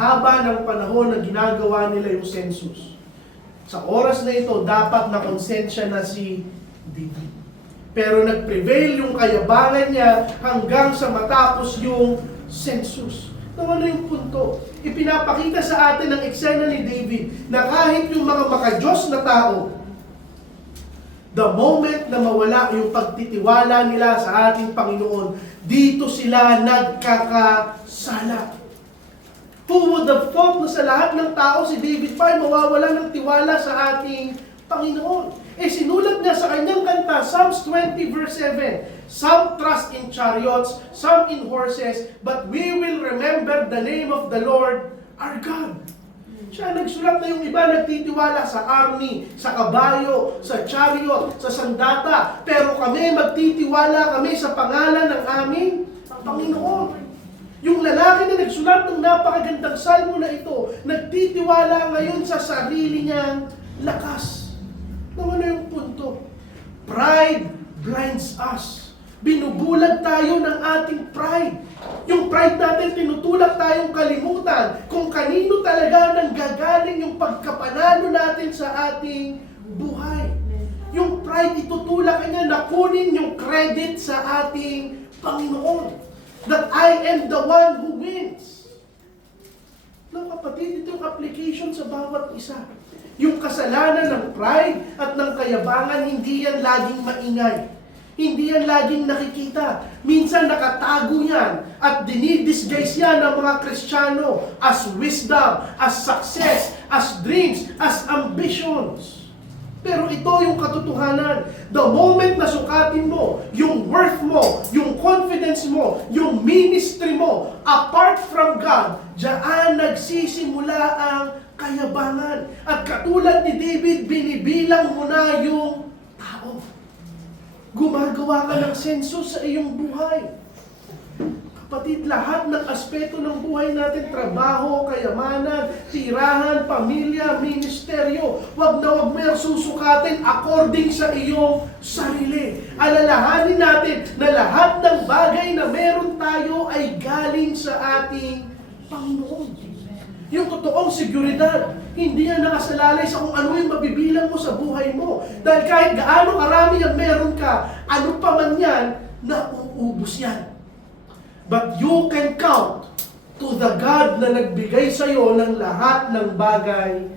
haba ng panahon na ginagawa nila yung census. Sa oras na ito, dapat na konsensya na si David. Pero nag-prevail yung kayabangan niya hanggang sa matapos yung census. Ano yung punto? Ipinapakita sa atin ang eksena ni David na kahit yung mga makajos na tao, the moment na mawala yung pagtitiwala nila sa ating Panginoon, dito sila nagkakasala. Who would have thought na sa lahat ng tao si David pa ay mawawala ng tiwala sa ating Panginoon? Sinulat niya sa kanyang kanta, Psalms 20 verse 7, "Some trust in chariots, some in horses, but we will remember the name of the Lord our God." Siya nagsulat na yung iba nagtitiwala sa army, sa kabayo, sa chariot, sa sandata. Pero kami magtitiwala kami sa pangalan ng aming Panginoon. Yung lalaki na nagsulat ng napakagandang salmo na ito, nagtitiwala ngayon sa sarili niyang lakas. Ano yung punto? Pride blinds us. Binubulag tayo ng ating pride. Yung pride natin, tinutulak tayong kalimutan kung kanino talaga nanggagaling yung pagkapanalo natin sa ating buhay. Yung pride, itutulak niya na kunin yung credit sa ating Panginoon. That I am the one who wins. No, kapatid, ito yung application sa bawat isa. Yung kasalanan ng pride at ng kayabangan, hindi yan laging maingay. Hindi yan laging nakikita. Minsan nakatago yan at dinidisguise yan ng mga Kristiyano as wisdom, as success, as dreams, as ambitions. Pero ito yung katotohanan. The moment na sukatin mo, yung worth mo, yung confidence mo, yung ministry mo, apart from God, diyan nagsisimula ang kayabangan. At katulad ni David, binibilang mo na yung tao. Gumagawa ka ng census sa iyong buhay. Kapatid, lahat ng aspeto ng buhay natin, trabaho, kayamanan, tirahan, pamilya, ministeryo, wag na wag mo yung susukatin according sa iyong sarili. Alalahanin natin na lahat ng bagay na meron tayo ay galing sa ating Panginoon. Yung totoong seguridad, hindi yan nakasalalay sa kung ano yung mabibilang mo sa buhay mo. Dahil kahit gaano karami ang meron ka, ano pa man yan, nauubos yan. But you can count to the God na nagbigay sa iyo ng lahat ng bagay